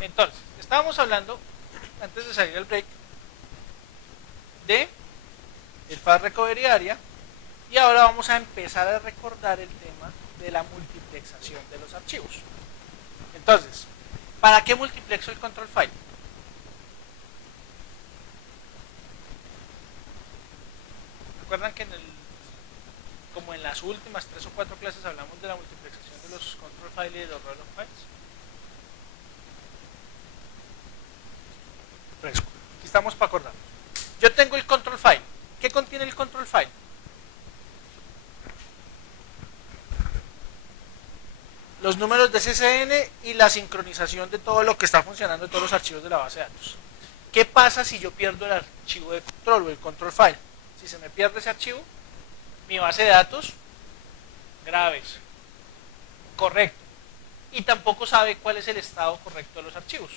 Entonces, estábamos hablando, antes de salir al break, de el Fast Recovery Area, y ahora vamos a empezar a recordar el tema de la multiplexación de los archivos. Entonces, ¿para qué multiplexo el control file? ¿Recuerdan que como en las últimas 3 o 4 clases hablamos de la multiplexación de los control files y de los roll of files? Fresco. Aquí estamos para acordar. Yo tengo el control file. ¿Qué contiene el control file? Los números de SSN y la sincronización de todo lo que está funcionando en todos los archivos de la base de datos. ¿Qué pasa si yo pierdo el archivo de control o el control file? Si se me pierde ese archivo, mi base de datos, graves, correcto. Y tampoco sabe cuál es el estado correcto de los archivos.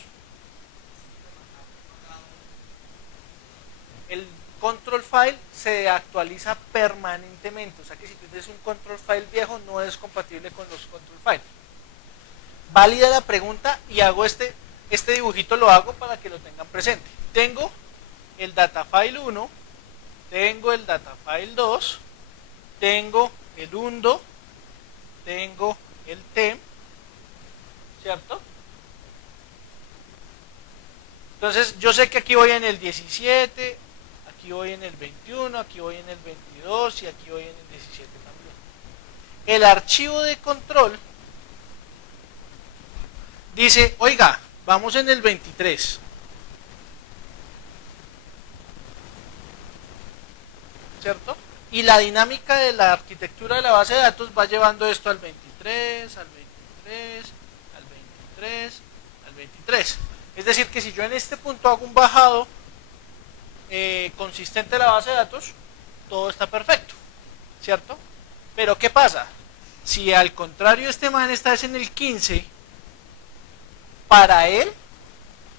El control file se actualiza permanentemente, o sea que si tienes un control file viejo no es compatible con los control file. Válida la pregunta y hago este dibujito, lo hago para que lo tengan presente. Tengo el data file 1, tengo el data file 2, tengo el undo, tengo el tem, ¿cierto? Entonces yo sé que aquí voy en el 17, aquí voy en el 21, aquí voy en el 22 y aquí voy en el 17 también. El archivo de control dice, oiga, vamos en el 23. ¿Cierto? Y la dinámica de la arquitectura de la base de datos va llevando esto al 23, al 23, al 23, al 23. Es decir, que si yo en este punto hago un bajado consistente de la base de datos, todo está perfecto, ¿cierto? Pero ¿qué pasa? Si al contrario este man está en el 15, para él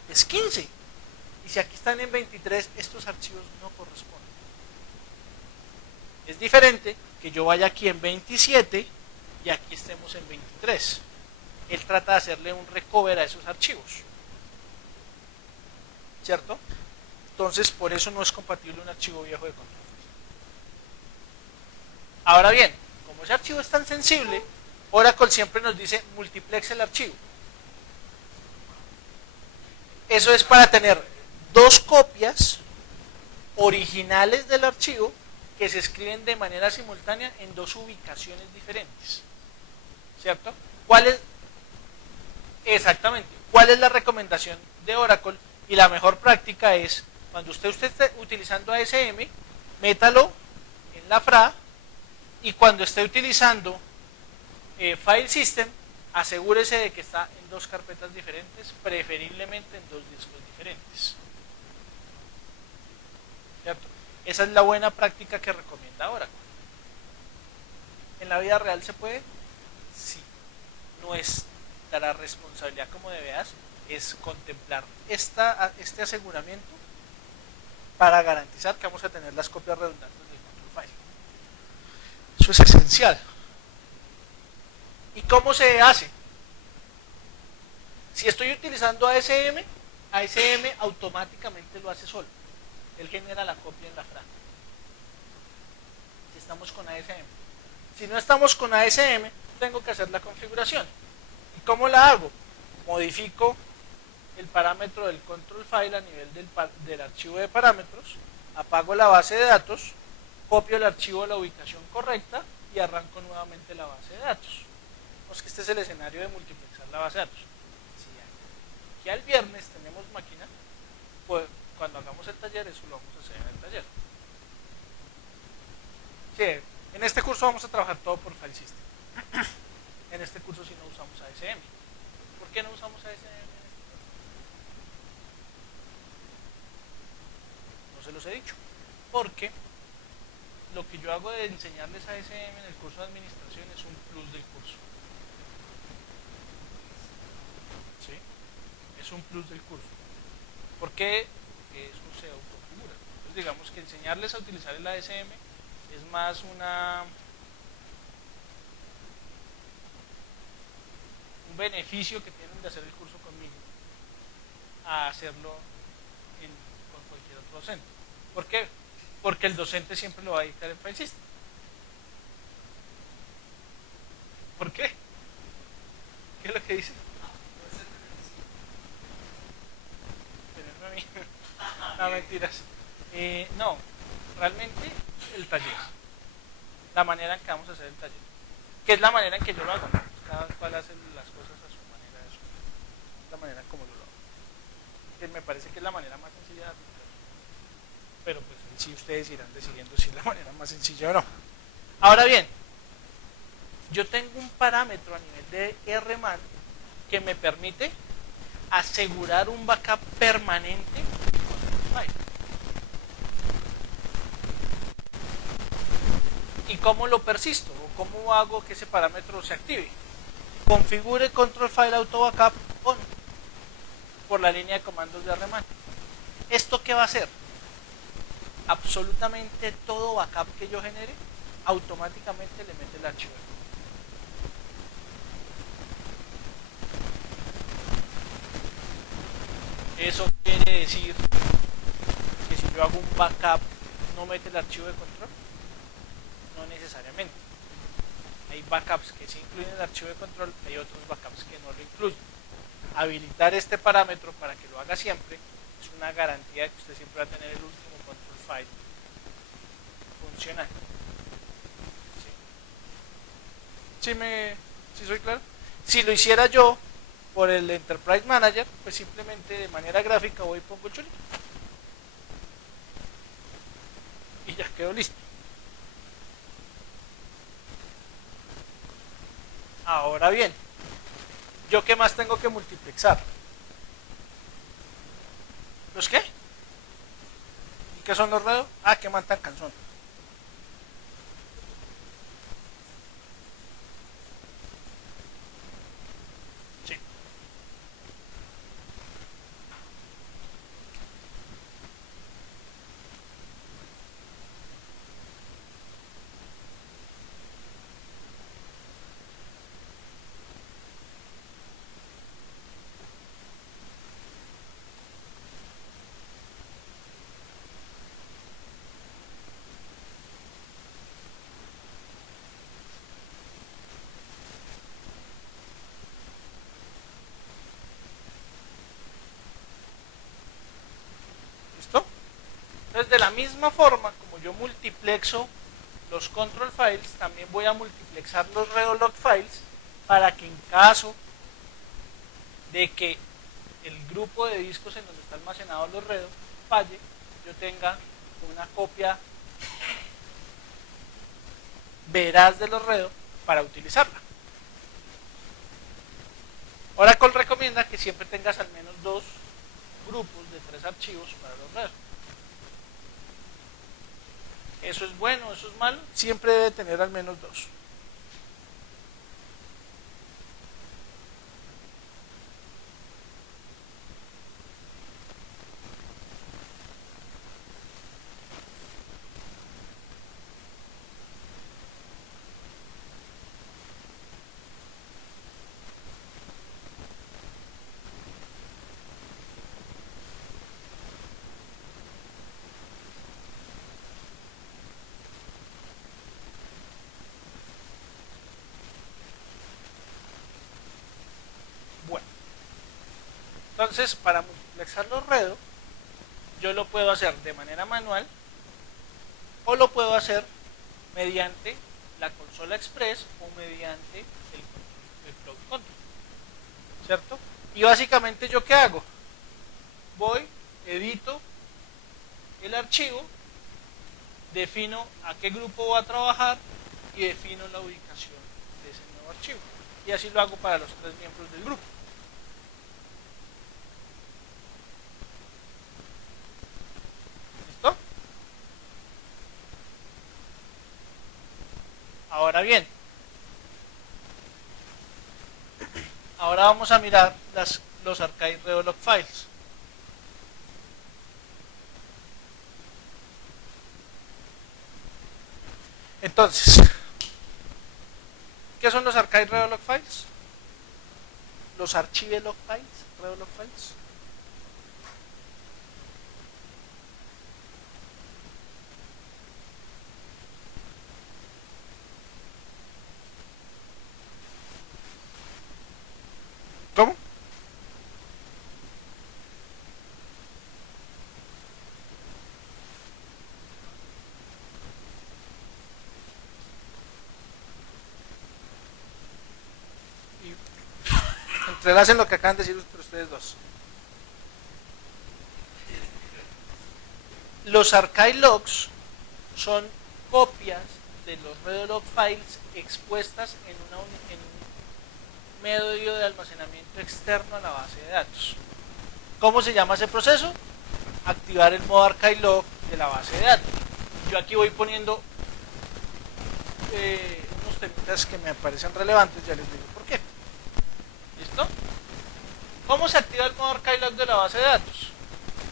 es 15. Y si aquí están en 23, estos archivos no corresponden. Es diferente que yo vaya aquí en 27 y aquí estemos en 23. Él trata de hacerle un recover a esos archivos, ¿cierto? Entonces, por eso no es compatible un archivo viejo de control. Ahora bien, como ese archivo es tan sensible, Oracle siempre nos dice multiplex el archivo. Eso es para tener dos copias originales del archivo que se escriben de manera simultánea en dos ubicaciones diferentes, ¿cierto? ¿Cuál es? Exactamente. ¿Cuál es la recomendación de Oracle? Y la mejor práctica es, cuando usted esté utilizando ASM, métalo en la FRA, y cuando esté utilizando File System, asegúrese de que está en dos carpetas diferentes, preferiblemente en dos discos diferentes. ¿Cierto? Esa es la buena práctica que recomienda Oracle. ¿En la vida real se puede? Sí. Nuestra responsabilidad como DBAs es contemplar este aseguramiento para garantizar que vamos a tener las copias redundantes del control file. Eso es esencial. ¿Y cómo se hace? Si estoy utilizando ASM automáticamente lo hace solo. Él genera la copia en la FRA. Si estamos con ASM. Si no estamos con ASM, tengo que hacer la configuración. ¿Y cómo la hago? Modifico el parámetro del control file a nivel del archivo de parámetros, apago la base de datos, copio el archivo a la ubicación correcta y arranco nuevamente la base de datos. Pues que este es el escenario de multiplexar la base de datos. Si aquí al viernes tenemos máquina, pues cuando hagamos el taller eso lo vamos a hacer en el taller. Sí, en este curso vamos a trabajar todo por File System. En este curso sí no usamos ASM. ¿Por qué no usamos ASM? No se los he dicho. Porque lo que yo hago de enseñarles ASM en el curso de administración es un plus del curso. ¿Sí? Es un plus del curso. ¿Por qué? Porque eso se autoconfigura. Entonces digamos que enseñarles a utilizar el ASM es más un beneficio que tienen de hacer el curso conmigo. a hacerlo con cualquier otro docente. ¿Por qué? Porque el docente siempre lo va a dictar el file system. ¿Por qué? ¿Qué es lo que dice? Tenerme a mí. No, mentiras. No, realmente el taller. La manera en que vamos a hacer el taller. Que es la manera en que yo lo hago. Cada cual hace las cosas a su manera. Es la manera como yo lo hago. Que me parece que es la manera más sencilla de aplicar. Pero pues sí ustedes irán decidiendo si es la manera más sencilla o no. Ahora bien, yo tengo un parámetro a nivel de RMAN que me permite asegurar un backup permanente con el file. ¿Y cómo lo persisto? ¿O cómo hago que ese parámetro se active? Configure control file auto backup on por la línea de comandos de RMAN. ¿Esto qué va a hacer? Absolutamente todo backup que yo genere automáticamente le mete el archivo. Eso quiere decir que si yo hago un backup no mete el archivo de control. No necesariamente. Hay backups que sí incluyen el archivo de control, hay otros backups que no lo incluyen. Habilitar este parámetro para que lo haga siempre es una garantía de que usted siempre va a tener el último control file funcional. ¿Sí soy claro? Si lo hiciera yo por el Enterprise Manager, pues simplemente de manera gráfica voy y pongo el chulito. Y ya quedó listo. Ahora bien, ¿yo qué más tengo que multiplexar? ¿Los qué? ¿Y qué son los redos? Ah, qué man tan cansón. Sí. ¿Listo? Entonces, de la misma forma como yo multiplexo los control files, también voy a multiplexar los reolog files para que en caso de que el grupo de discos en donde están almacenados los redos falle, yo tenga una copia veraz de los redos para utilizarla. Oracle recomienda que siempre tengas al menos 2 grupos de 3 archivos para los redos. ¿Eso es bueno? ¿Eso es malo? Siempre debe tener al menos 2. Bueno, entonces para multiplexar los redos, yo lo puedo hacer de manera manual o lo puedo hacer mediante la consola express o mediante el cloud control, ¿cierto? Y básicamente yo qué hago, voy, edito el archivo, defino a qué grupo va a trabajar y defino la ubicación de ese nuevo archivo, y así lo hago para los 3 miembros del grupo. ¿Listo? Ahora bien, ahora vamos a mirar los archive reolog files. Entonces, ¿qué son los archive reolog files? Los archive log files, reolog files. Relacen lo que acaban de decir entre ustedes dos. Los archive logs son copias de los redo log files expuestas en un medio de almacenamiento externo a la base de datos. ¿Cómo se llama ese proceso? Activar el modo archive log de la base de datos. Yo aquí voy poniendo unos temitas que me parecen relevantes, ya les digo por qué. ¿Listo? ¿Cómo se activa el modo archive log de la base de datos?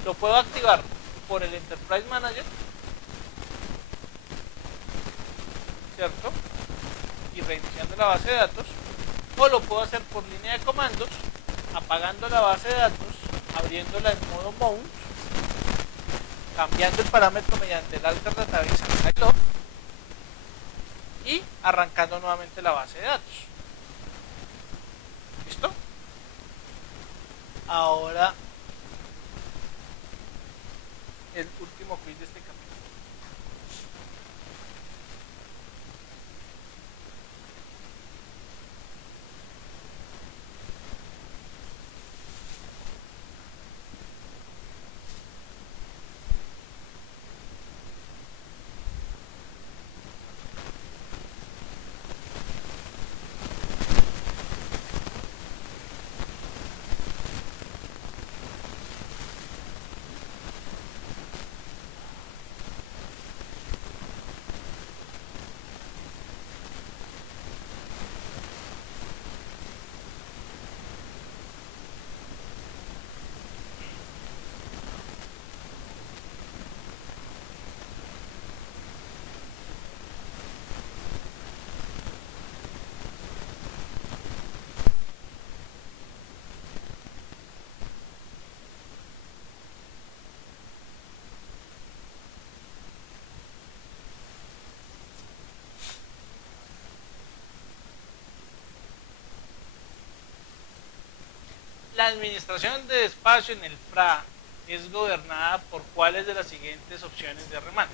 Lo puedo activar por el Enterprise Manager, ¿cierto? Y reiniciando la base de datos, o lo puedo hacer por línea de comandos, apagando la base de datos, abriéndola en modo mount, cambiando el parámetro mediante el alter database archive log y arrancando nuevamente la base de datos. ¿Listo? Ahora el último quiz de este capítulo. La administración de espacio en el FRA es gobernada por cuáles de las siguientes opciones de remate: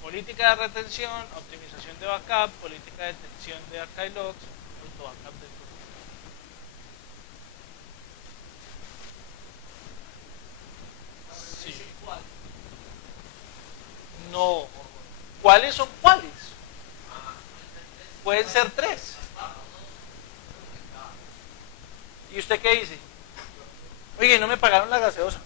política de retención, optimización de backup, política de detención de archive logs, auto backup del sí. No. ¿Cuáles son cuáles? Pueden ser tres. ¿Y usted qué dice? Oye, no me pagaron la gaseosa.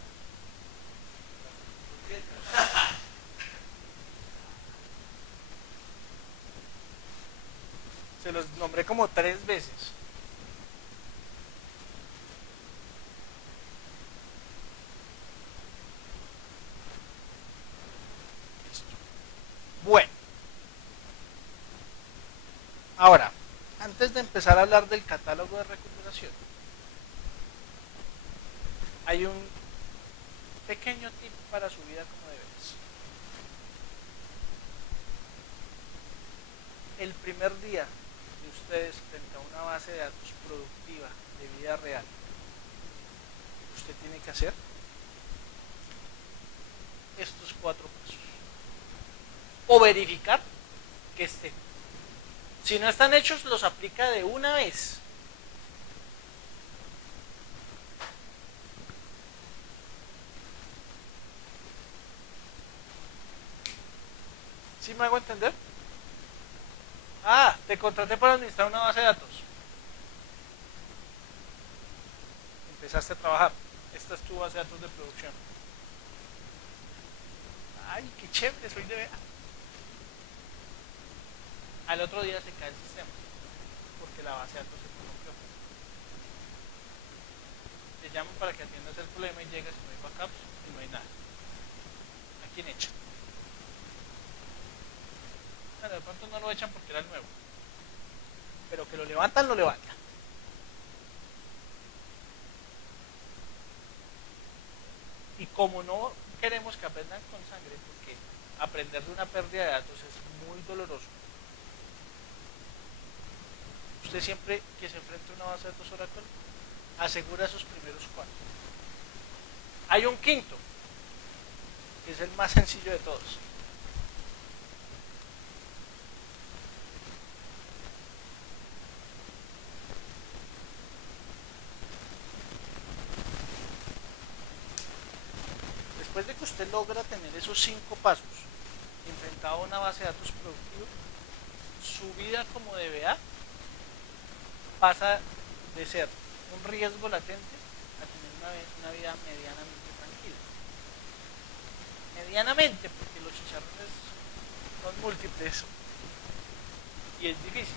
Se los nombré como 3 veces. Listo. Bueno. Ahora, antes de empezar a hablar del catálogo de recuperación, hay un pequeño tip para su vida como deberes. El primer día de ustedes frente a una base de datos productiva de vida real, usted tiene que hacer estos 4 pasos. O verificar que estén. Si no están hechos, los aplica de una vez. ¿Sí me hago entender? Ah, te contraté para administrar una base de datos. Empezaste a trabajar. Esta es tu base de datos de producción. Ay, qué chévere, soy de... Al otro día se cae el sistema, porque la base de datos se corrompió. Te llaman para que atiendas el problema y llegas y no hay backups y no hay nada. ¿A quién echan? Bueno, de pronto no lo echan porque era el nuevo. Pero que lo levantan, lo levantan. Y como no queremos que aprendan con sangre, porque aprender de una pérdida de datos es muy doloroso, usted siempre que se enfrente a una base de datos Oracle, asegura esos primeros 4. Hay un quinto, que es el más sencillo de todos. después de que usted logra tener esos 5 pasos enfrentado a una base de datos productiva, su vida como DBA pasa de ser un riesgo latente a tener una vida medianamente tranquila. Medianamente, porque los chicharrones son múltiples y es difícil.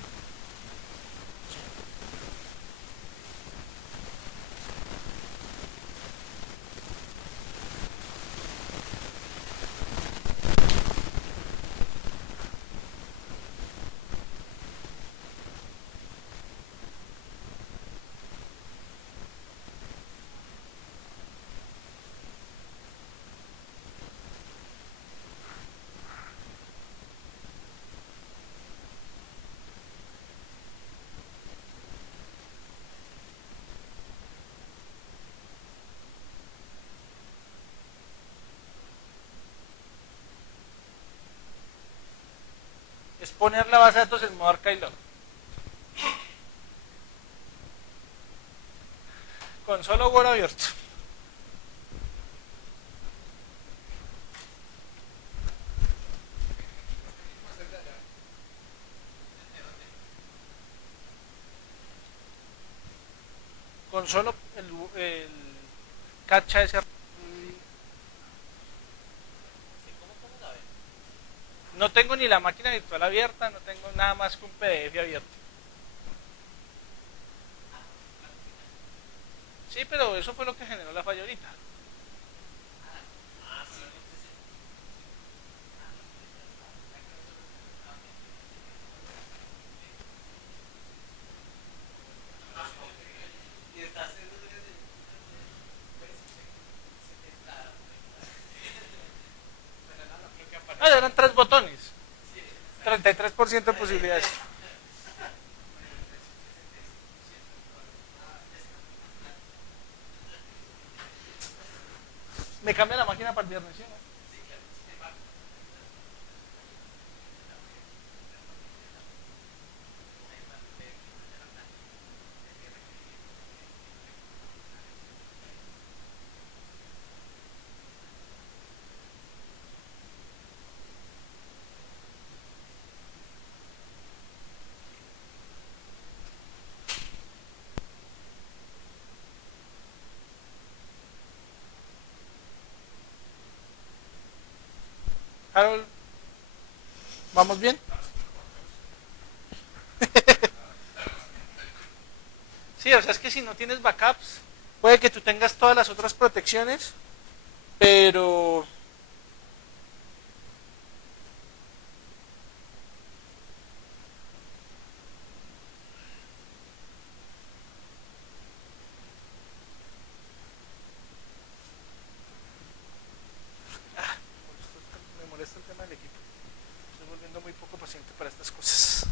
Es poner la base de datos en modo archive. Con solo Word abierto. Con solo el cacha ese. No tengo ni la máquina virtual abierta, no tengo nada más que un PDF abierto. Sí, pero eso fue lo que generó la falla ahorita. Ah, eran 3 botones. 33% de posibilidades. Me cambia la máquina para el viernes, ¿sí? ¿No? Harold, ¿vamos bien? Sí, o sea, es que si no tienes backups, puede que tú tengas todas las otras protecciones, pero me molesta el tema del equipo. Estoy volviendo muy poco paciente para estas cosas.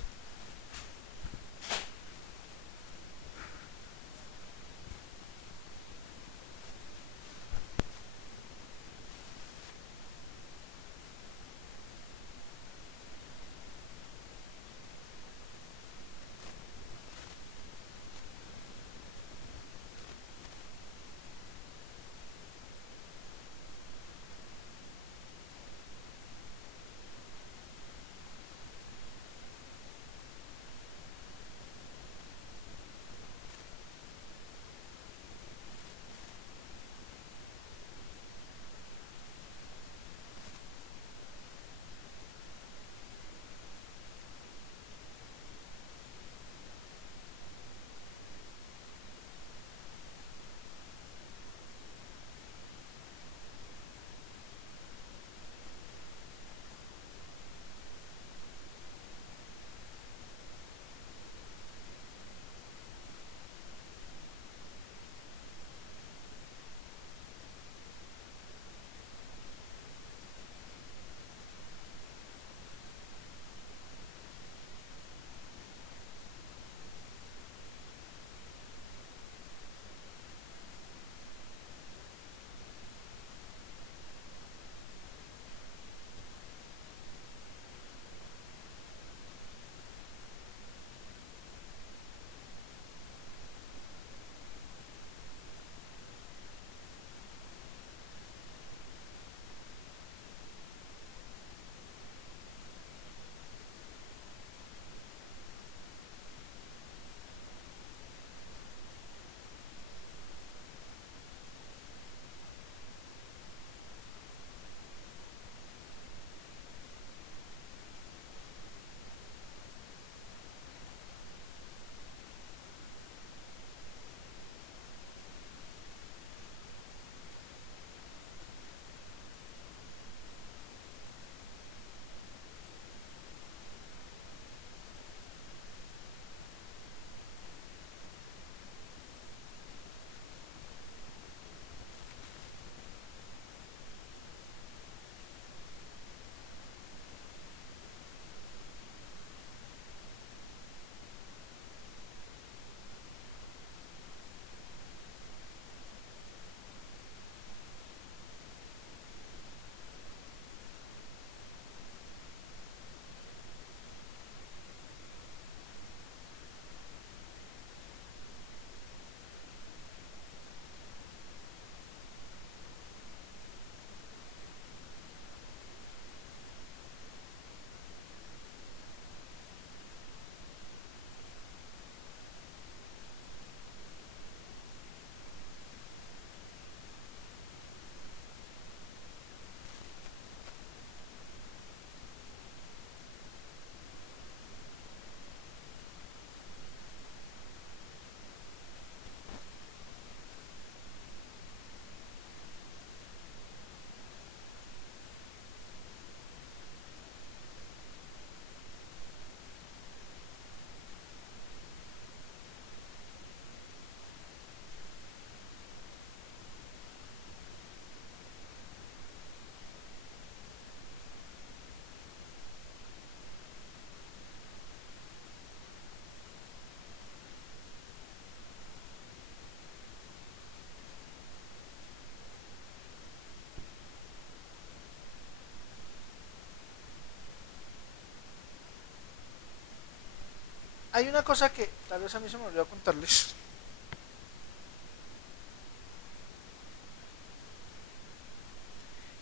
hay una cosa que tal vez a mí se me olvidó contarles.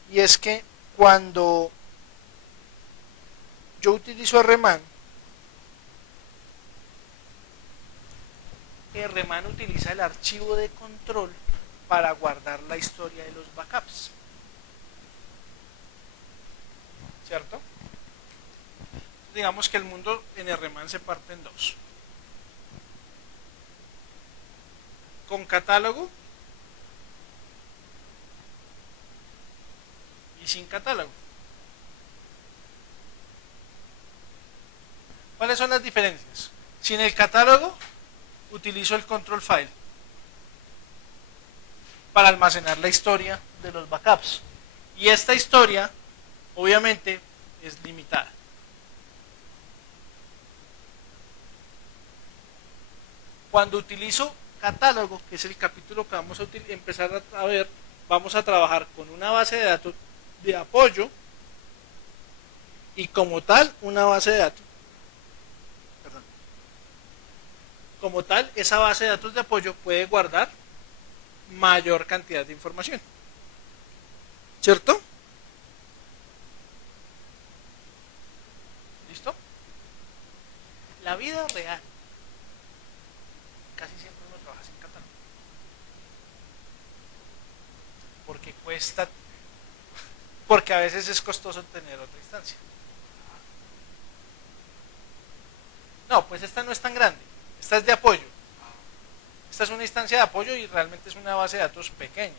Y es que cuando yo utilizo RMAN, RMAN utiliza el archivo de control para guardar la historia de los backups. ¿Cierto? Digamos que el mundo en RMAN se parte en dos. Con catálogo y sin catálogo. ¿Cuáles son las diferencias? Sin el catálogo utilizo el control file para almacenar la historia de los backups. Y esta historia, obviamente, es limitada. Cuando utilizo catálogo, que es el capítulo que vamos a empezar a ver, vamos a trabajar con una base de datos de apoyo y como tal, una base de datos. Perdón. Como tal, esa base de datos de apoyo puede guardar mayor cantidad de información. ¿Cierto? ¿Listo? La vida real casi siempre uno trabaja sin catálogo. Porque cuesta, porque a veces es costoso tener otra instancia. No, pues esta no es tan grande, esta es de apoyo. Esta es una instancia de apoyo y realmente es una base de datos pequeña.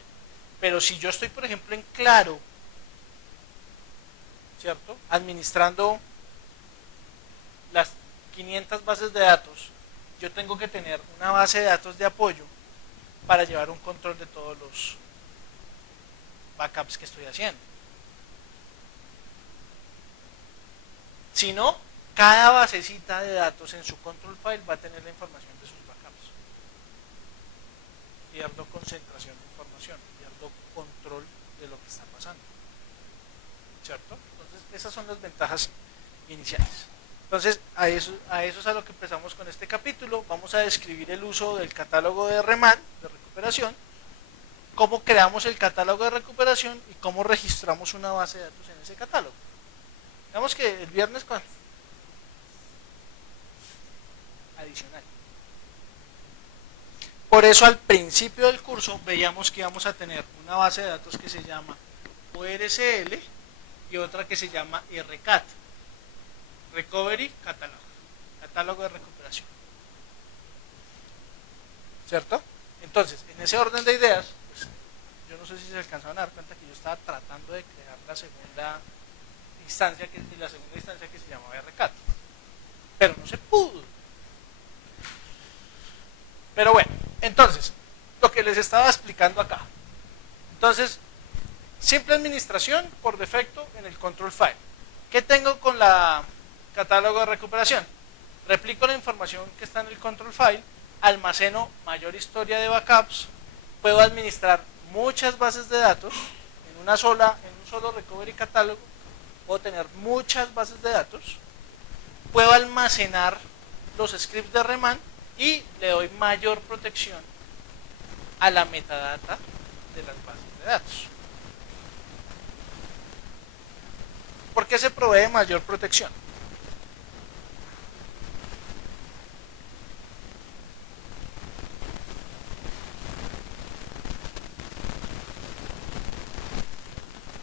Pero si yo estoy, por ejemplo, en Claro, ¿cierto? Administrando las 500 bases de datos, yo tengo que tener una base de datos de apoyo para llevar un control de todos los backups que estoy haciendo. Si no, cada basecita de datos en su control file va a tener la información de sus backups. Pierdo concentración de información, pierdo control de lo que está pasando. ¿Cierto? Entonces, esas son las ventajas iniciales. Entonces, a eso es a lo que empezamos con este capítulo. Vamos a describir el uso del catálogo de RMAN, de recuperación, cómo creamos el catálogo de recuperación y cómo registramos una base de datos en ese catálogo. Digamos que el viernes con adicional. Por eso al principio del curso veíamos que íbamos a tener una base de datos que se llama ORCL y otra que se llama RCAT, Recovery Catalog, catálogo de recuperación. ¿Cierto? Entonces, en ese orden de ideas, pues, yo no sé si se alcanzaron a dar cuenta que yo estaba tratando de crear la segunda instancia que se llamaba RCAT, pero no se pudo. Pero bueno, entonces, lo que les estaba explicando acá. Entonces, simple administración por defecto en el control file. ¿Qué tengo con la catálogo de recuperación? Replico la información que está en el control file, almaceno mayor historia de backups, puedo administrar muchas bases de datos en un solo recovery catálogo, puedo tener muchas bases de datos, puedo almacenar los scripts de RMAN y le doy mayor protección a la metadata de las bases de datos. ¿Por qué se provee mayor protección?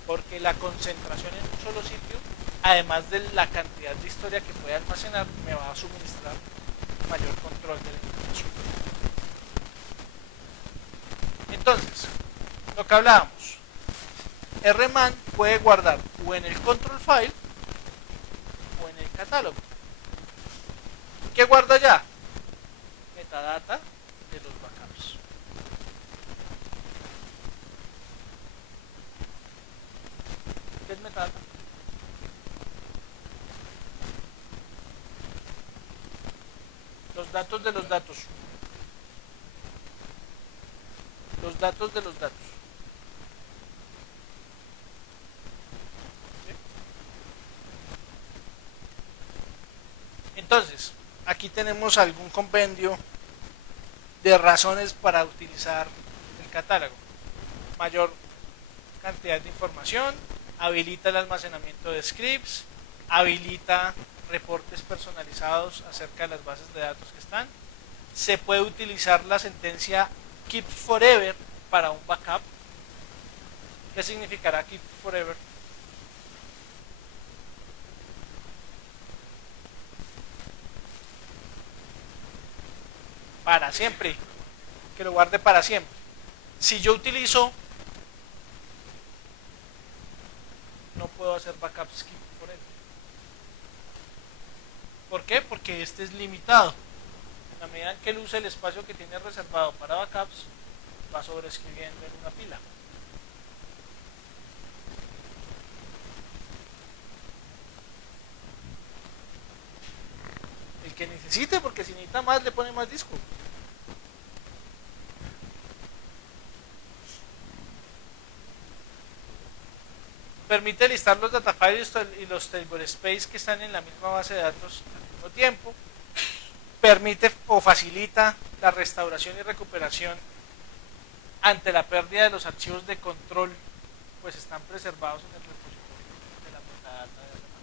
Porque la concentración en un solo sitio, además de la cantidad de historia que puede almacenar, me va a suministrar mayor control de la información. Entonces, lo que hablábamos, RMAN puede guardar o en el control file o en el catálogo. ¿Qué guarda ya? Metadata de los backups. ¿Qué es metadata? Los datos de los datos. Los datos de los datos. ¿Sí? Entonces, aquí tenemos algún compendio de razones para utilizar el catálogo. Mayor cantidad de información, habilita el almacenamiento de scripts, habilita reportes personalizados acerca de las bases de datos que están. Se puede utilizar la sentencia keep forever para un backup. ¿Qué significará keep forever? Para siempre, que lo guarde para siempre. Si yo utilizo, no puedo hacer backups keep forever. ¿Por qué? Porque este es limitado. A medida que él use el espacio que tiene reservado para backups, va sobreescribiendo en una pila. El que necesite, porque si necesita más, le pone más disco. Permite listar los datafiles y los table space que están en la misma base de datos al mismo tiempo. Permite o facilita la restauración y recuperación ante la pérdida de los archivos de control, pues están preservados en el repositorio de la metadata de la demanda.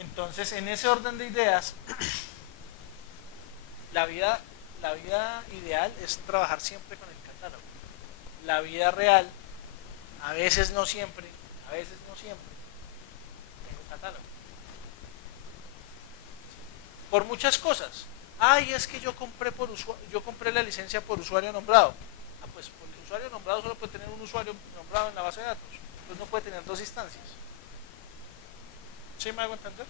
Entonces, en ese orden de ideas, la vida ideal es trabajar siempre con el catálogo. La vida real, a veces no siempre, tengo catálogo. Por muchas cosas. Ay, es que yo compré la licencia por usuario nombrado. Ah, pues por el usuario nombrado solo puede tener un usuario nombrado en la base de datos. Pues no puede tener dos instancias. ¿Sí me hago entender?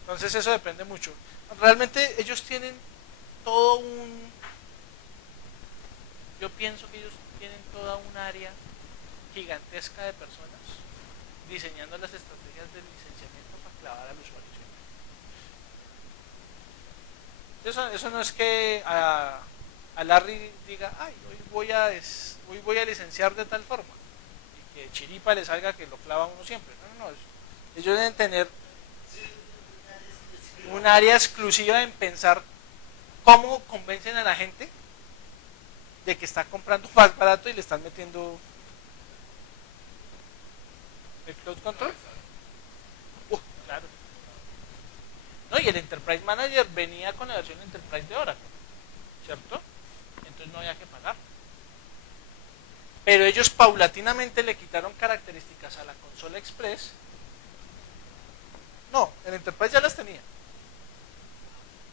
Entonces eso depende mucho. Realmente ellos tienen todo un... Yo pienso que ellos tienen toda un área gigantesca de personas diseñando las estrategias del licenciamiento para clavar al usuario. Eso no es que a Larry diga, ay, hoy voy a licenciar de tal forma y que chiripa le salga que lo clava uno siempre. No. Ellos deben tener un área exclusiva en pensar cómo convencen a la gente de que está comprando más barato y le están metiendo el cloud control. Claro. No, y el Enterprise Manager venía con la versión Enterprise de Oracle, ¿cierto? Entonces no había que pagar. Pero ellos paulatinamente le quitaron características a la consola Express. No, el Enterprise ya las tenía.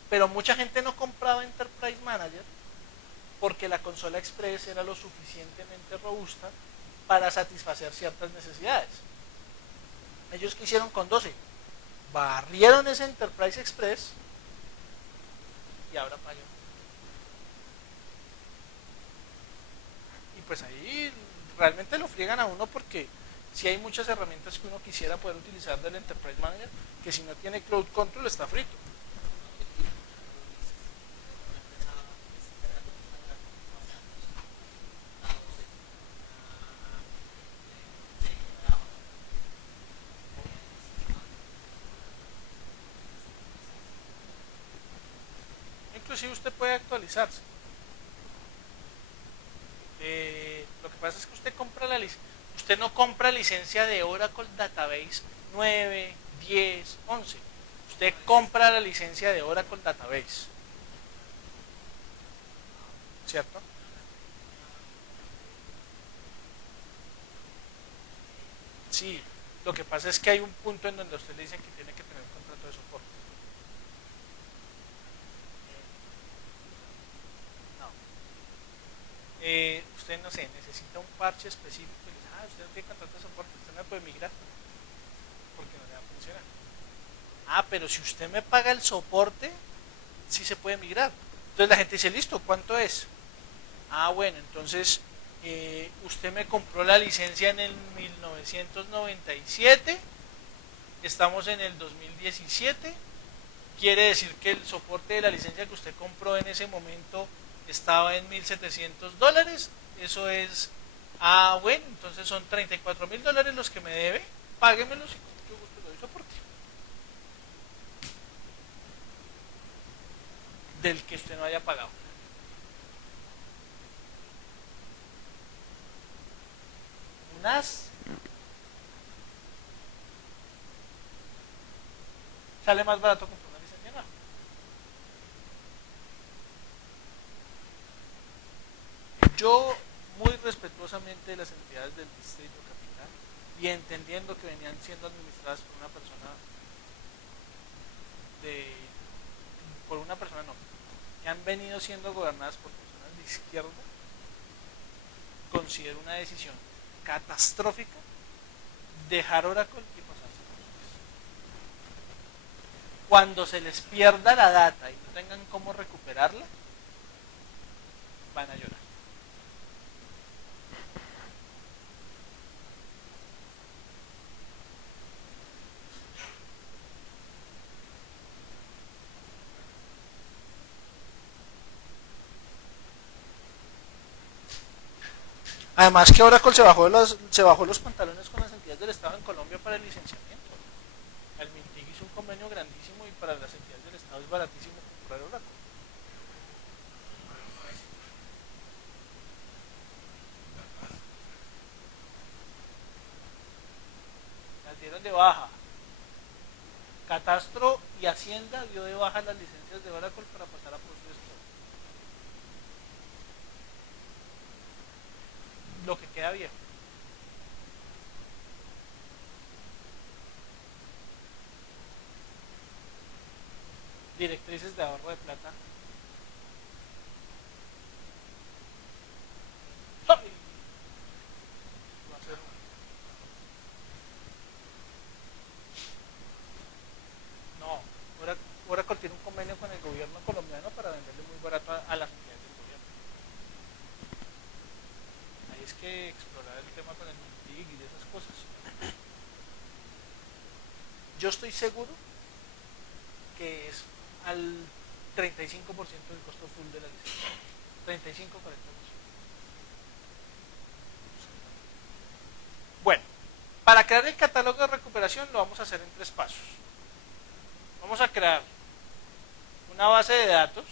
Pero mucha gente no compraba Enterprise Manager porque la consola Express era lo suficientemente robusta para satisfacer ciertas necesidades. Ellos ¿qué hicieron con 12? Barrieron ese Enterprise Express y ahora pagó. Y pues ahí realmente lo friegan a uno porque si hay muchas herramientas que uno quisiera poder utilizar del Enterprise Manager que si no tiene Cloud Control está frito. Inclusive usted puede actualizarse. Lo que pasa es que usted no compra licencia de Oracle Database 9, 10, 11. Usted compra la licencia de Oracle Database. ¿Cierto? Sí, lo que pasa es que hay un punto en donde a usted le dicen que tiene que tener contrato de soporte. No. Usted no sé, necesita un parche específico y le dice, usted no tiene contrato de soporte, usted no puede migrar porque no le va a funcionar. Pero si usted me paga el soporte, sí se puede migrar. Entonces la gente dice, listo, ¿cuánto es? Bueno, entonces usted me compró la licencia en el 1997, estamos en el 2017, quiere decir que el soporte de la licencia que usted compró en ese momento estaba en $1,700, eso es, bueno, entonces son $34,000 los que me debe, páguemelos y con mucho gusto le doy soporte. del que usted no haya pagado. Unas sale más barato comprar una licencia nueva. Yo, muy respetuosamente de las entidades del Distrito Capital y entendiendo que venían siendo administradas por una persona no, que han venido siendo gobernadas por personas de izquierda, considero una decisión catastrófica dejar Oracle y pasarse por Suez. Cuando se les pierda la data y no tengan cómo recuperarla, van a llorar. Además que Oracle se bajó los pantalones con las entidades del Estado en Colombia para el licenciamiento. El Mintig hizo un convenio grandísimo y para las entidades del Estado es baratísimo comprar Oracle. Las dieron de baja. Catastro y Hacienda dio de baja las licencias de Oracle para pasar a Postgres. Lo que queda viejo. Directrices de ahorro de plata. ¡Ay! Va a ser no, Oracle tiene un convenio con el gobierno colombiano para venderle muy barato a las entidades del gobierno. Ahí es que explorar el tema con el MINTIC y de esas cosas. Yo estoy seguro que es al 35% del costo full de la licencia. 35-40%. Bueno, para crear el catálogo de recuperación lo vamos a hacer en 3 pasos. Vamos a crear una base de datos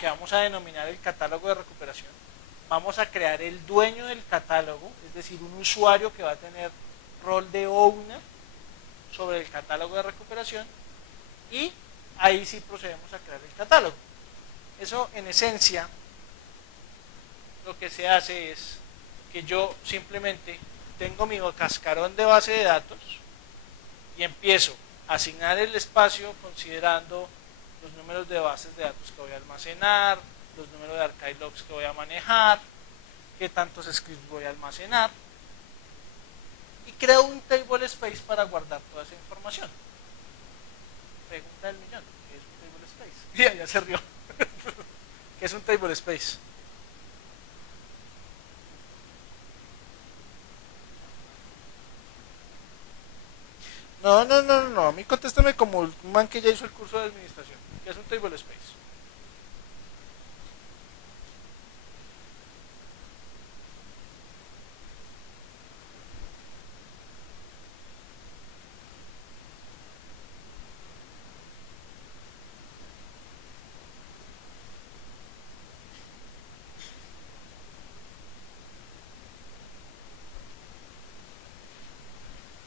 que vamos a denominar el catálogo de recuperación. Vamos a crear el dueño del catálogo, es decir, un usuario que va a tener rol de owner sobre el catálogo de recuperación, y ahí sí procedemos a crear el catálogo. Eso en esencia lo que se hace es que yo simplemente tengo mi cascarón de base de datos y empiezo a asignar el espacio considerando los números de bases de datos que voy a almacenar, los números de archive logs que voy a manejar, qué tantos scripts voy a almacenar, y creo un table space para guardar toda esa información. Pregunta del millón, ¿qué es un table space? Ya se rió. ¿Qué es un table space? No, a mí contéstame como un man que ya hizo el curso de administración. ¿Qué es un table space?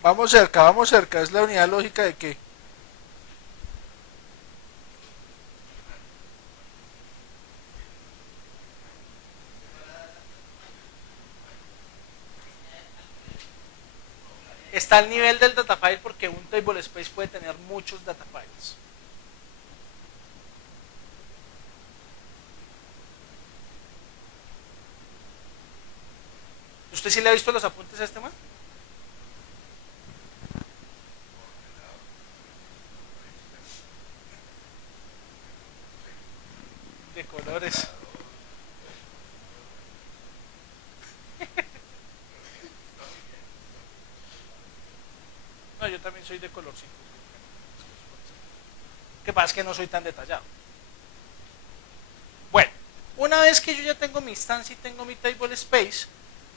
Vamos cerca. ¿Es la unidad lógica de qué? Está al nivel del datafile porque un table space puede tener muchos datafiles. ¿Usted sí le ha visto los apuntes a este man? De colores. No, yo también soy de colorcito. Lo que pasa es que no soy tan detallado. Bueno, una vez que yo ya tengo mi instancia y tengo mi table space,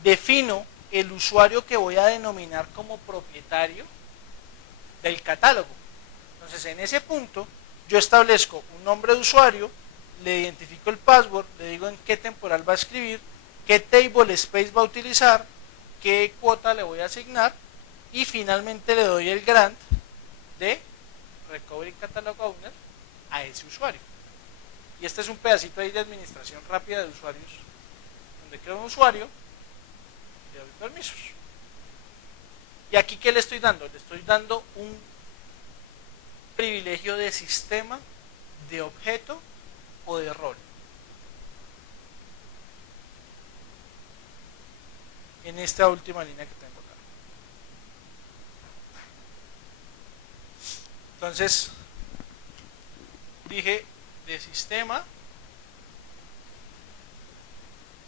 defino el usuario que voy a denominar como propietario del catálogo. Entonces, en ese punto, yo establezco un nombre de usuario, le identifico el password, le digo en qué temporal va a escribir, qué table space va a utilizar, qué cuota le voy a asignar y finalmente le doy el grant de Recovery Catalog Owner a ese usuario. Y este es un pedacito ahí de administración rápida de usuarios, donde creo un usuario y le doy permisos. Y aquí, ¿qué le estoy dando? Le estoy dando un privilegio de sistema, de objeto o de rol. En esta última línea que tengo acá. Entonces, dije de sistema,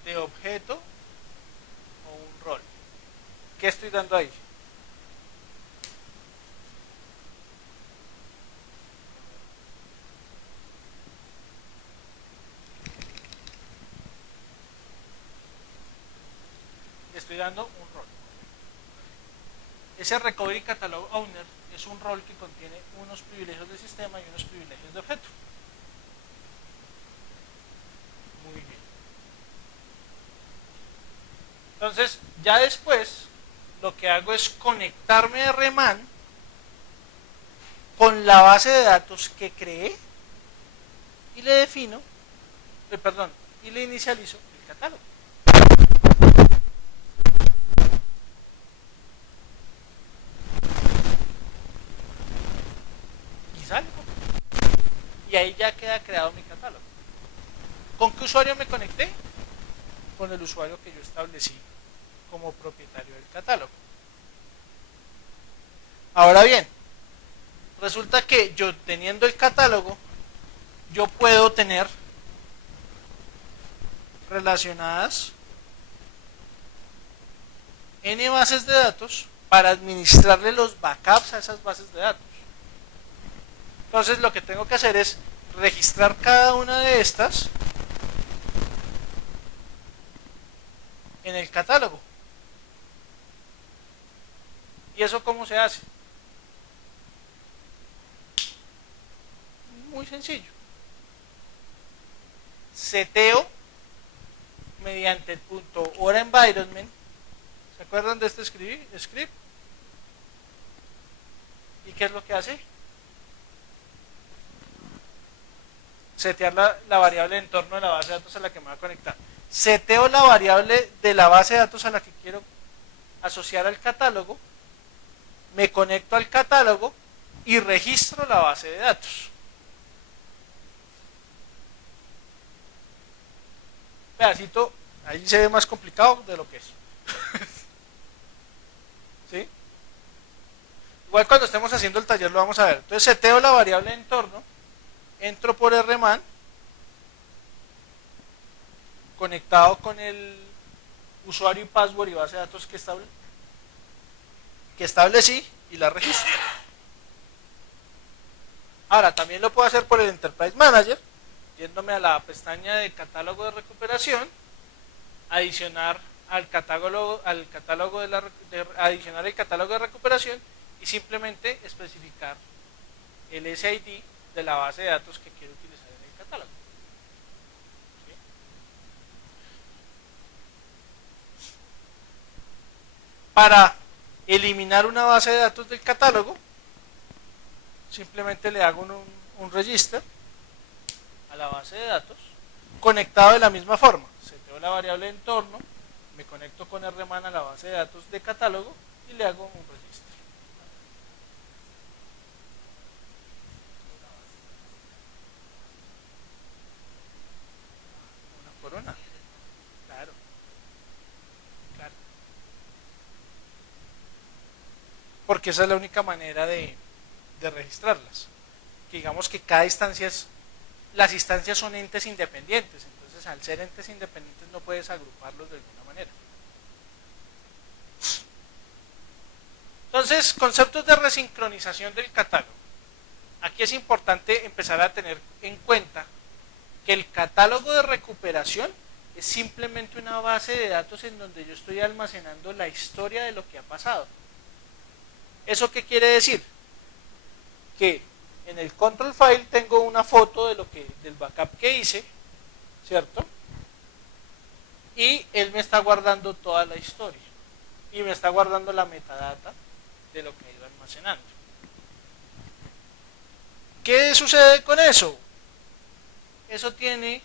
de objeto o un rol. ¿Qué estoy dando ahí? Estoy dando un rol. Ese Recovery Catalog Owner es un rol que contiene unos privilegios de sistema y unos privilegios de objeto. Muy bien. Entonces, ya después, lo que hago es conectarme a Reman con la base de datos que creé y le defino, y le inicializo el catálogo. Y salgo. Y ahí ya queda creado mi catálogo. ¿Con qué usuario me conecté? Con el usuario que yo establecí como propietario del catálogo. Ahora bien, resulta que yo teniendo el catálogo, yo puedo tener relacionadas N bases de datos para administrarle los backups a esas bases de datos. Entonces lo que tengo que hacer es registrar cada una de estas en el catálogo. ¿Y eso cómo se hace? Muy sencillo. Seteo mediante el punto hora environment. ¿Se acuerdan de este script? ¿Y qué es lo que hace? Setear la variable de entorno de la base de datos a la que me va a conectar. Seteo la variable de la base de datos a la que quiero asociar al catálogo, me conecto al catálogo y registro la base de datos. Pedacito, ahí se ve más complicado de lo que es. ¿Sí? Igual cuando estemos haciendo el taller lo vamos a ver. Entonces seteo la variable de entorno, entro por RMAN, conectado con el usuario y password y base de datos que establecí y la registro. Ahora, también lo puedo hacer por el Enterprise Manager, yéndome a la pestaña de catálogo de recuperación, adicionar el catálogo de recuperación y simplemente especificar el SID de la base de datos que quiero utilizar en el catálogo. ¿Sí? Para eliminar una base de datos del catálogo, simplemente le hago un register a la base de datos, conectado de la misma forma. Seteo la variable de entorno, me conecto con RMAN a la base de datos de catálogo y le hago un registro. Una por una. Claro. Claro. Porque esa es la única manera de registrarlas. Que digamos que cada instancia las instancias son entes independientes, entonces al ser entes independientes no puedes agruparlos de alguna manera. Entonces, conceptos de resincronización del catálogo. Aquí es importante empezar a tener en cuenta que el catálogo de recuperación es simplemente una base de datos en donde yo estoy almacenando la historia de lo que ha pasado. ¿Eso qué quiere decir? Que En el control file tengo una foto de del backup que hice, ¿cierto? Y él me está guardando toda la historia y me está guardando la metadata de lo que ha ido almacenando. ¿Qué sucede con eso? Eso tiene,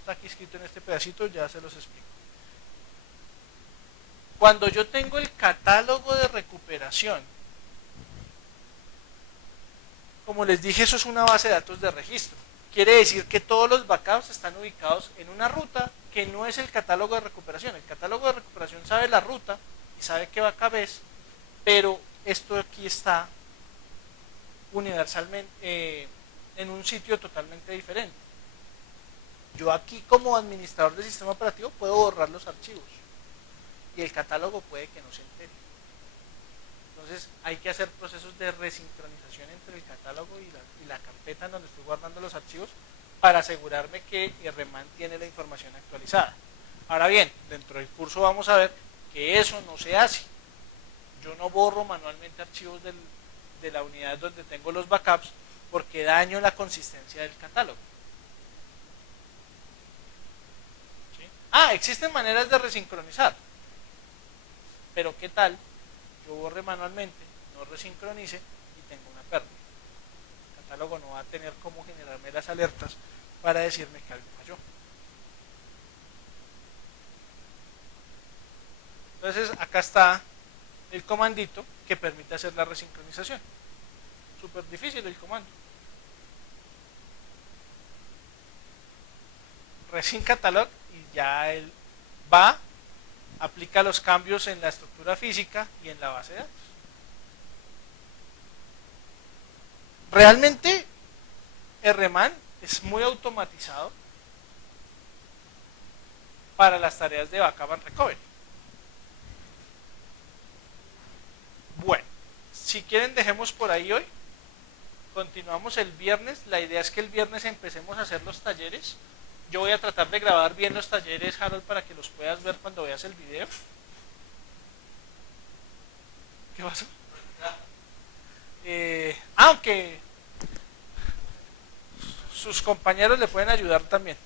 está aquí escrito en este pedacito, ya se los explico. Cuando yo tengo el catálogo de recuperación, como les dije, eso es una base de datos de registro. Quiere decir que todos los backups están ubicados en una ruta que no es el catálogo de recuperación. El catálogo de recuperación sabe la ruta y sabe qué backup es, pero esto aquí está universalmente en un sitio totalmente diferente. Yo aquí como administrador del sistema operativo puedo borrar los archivos y el catálogo puede que no se entere. Entonces hay que hacer procesos de resincronización entre el catálogo y la carpeta en donde estoy guardando los archivos para asegurarme que RMAN tiene la información actualizada. Ahora bien, dentro del curso vamos a ver que eso no se hace. Yo no borro manualmente archivos de la unidad donde tengo los backups porque daño la consistencia del catálogo. ¿Sí? Existen maneras de resincronizar. Pero ¿qué tal? Yo borre manualmente, no resincronice y tengo una pérdida. El catálogo no va a tener cómo generarme las alertas para decirme que algo falló. Entonces acá está el comandito que permite hacer la resincronización. Súper difícil el comando. Resync catalog y ya él va, aplica los cambios en la estructura física y en la base de datos. Realmente RMAN es muy automatizado para las tareas de backup and recovery. Bueno, si quieren dejemos por ahí hoy. Continuamos el viernes. La idea es que el viernes empecemos a hacer los talleres. Yo voy a tratar de grabar bien los talleres, Harold, para que los puedas ver cuando veas el video. ¿Qué pasó? Aunque sus compañeros le pueden ayudar también.